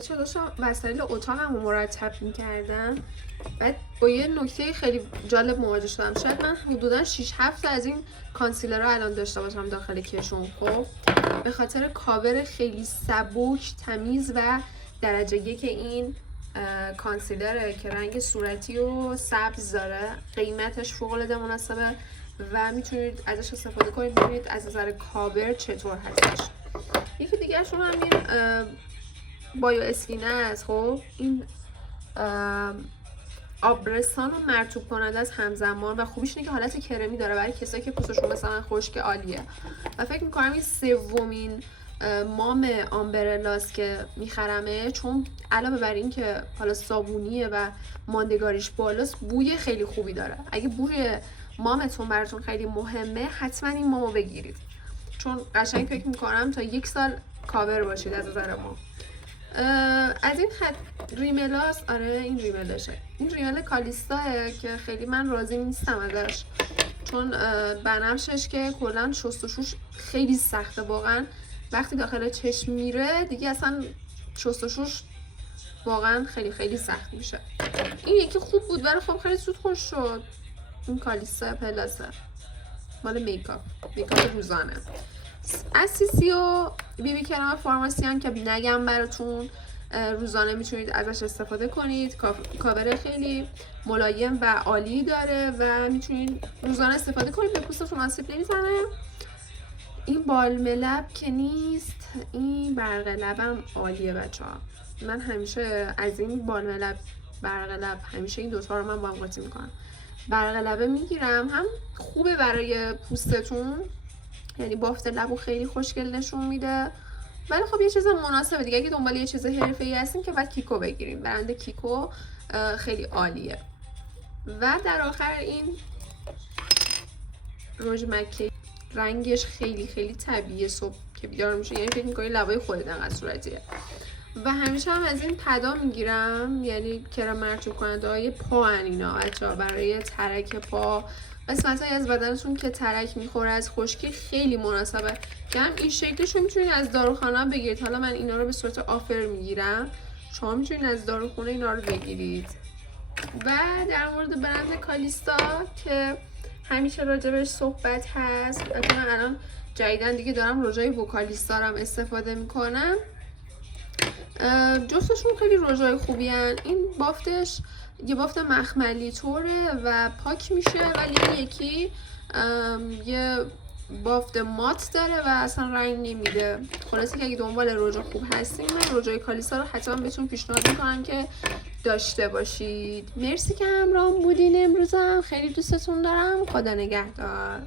چه داشتم وسایل اتاقم رو مرتب میکردم، بعد با یه نکته خیلی جالب مواجه شدم. شاید من حدودا 6-7 تا از این کانسیلرها الان داشته باشم داخل کشون، خب به خاطر کاور خیلی سبک، تمیز و درجه یک این کانسیلره که رنگ صورتی و سبز داره. قیمتش فوق‌العاده مناسبه و میتونید ازش استفاده کنید، ببینید از نظر کاور چطور هستش. یکی دیگه شون همین بایو اسکینه است. خب این آبرسان و مرطوب کننده است همزمان و خوبیش اینه که حالت کرمی داره برای کسایی که پوستشون مثلا خشک، عالیه. و فکر میکنم این سومین مام آمبرلاست که میخرمه، چون علاوه بر این که حالا صابونیه و ماندگاریش بالاست، بوی خیلی خوبی داره. اگه بوی مامتون براتون خیلی مهمه، حتما این مامو بگیرید، چون قشنگ فکر میکنم تا 1 سال کاور باشید از نظر ما. از این خط ریملاست. آره این ریملشه. این ریمل کالیستاه که خیلی من راضی نیستم ازش، چون بنفشش که کلا شستشوش خیلی سخته واقعا. وقتی داخل چشم میره دیگه اصلا شستشوش واقعا خیلی خیلی سخت میشه. این یکی خوب بود ولی خب خیلی زود خوش شد. این کالیستا پلاسه مال میکاپ روزانه. از CC و بیبی کرم فارماسی هم که نگم براتون، روزانه میتونید ازش استفاده کنید. کاور خیلی ملایم و عالی داره و میتونید روزانه استفاده کنید، به پوستتون آسیب نمیزنه. این بالم لب که نیست، این برق لبم عالیه بچه ها. من همیشه از این بالم لب، برق لب، همیشه این دوتا رو من با هم قاطی میکنم. برق لبه میگیرم، هم خوبه برای پوستتون، یعنی بافت لبو خیلی خوشگل نشون میده، ولی خب یه چیز مناسبه دیگه. اگه دنبال یه چیز حرفه‌ای هستیم که بعد کیکو بگیریم. برند کیکو خیلی عالیه. و در آخر این رژ مکی، رنگش خیلی خیلی طبیعیه. صبح که بیدار میشه یعنی فکر می‌کنی لبای خودت انقدر صورتیه. و همیشه هم از این پدا میگیرم، یعنی کرم مرطوب کننده های پا اینا بچه‌ها، برای ترک پا، قسمت‌هایی از بدنتون که ترک میخوره از خشکی خیلی مناسبه. که هم این شکلش رو میتونید از داروخانه بگیرید. حالا من اینا رو به صورت آفر میگیرم، شما میتونید از داروخونه اینا رو بگیرید. و در مورد برند کالیستا که همیشه راجبش صحبت هست، من الان جدیدن دیگه دارم رژای وکالیستا رو استفاده میکنم. جفتشون خیلی رژای خوبی هن. این بافتش یه بافت مخملی طوره و پاک میشه، ولی این یکی یه بافت مات داره و اصلا رنگ نمیده. خلاصه که اگه دنبال رژ خوب هستین، من رژای کالیستا رو حتما بهتون پیشنهاد میکنم که داشته باشید. مرسی که همراهم بودین امروزم، خیلی دوستتون دارم. خدا نگهدار.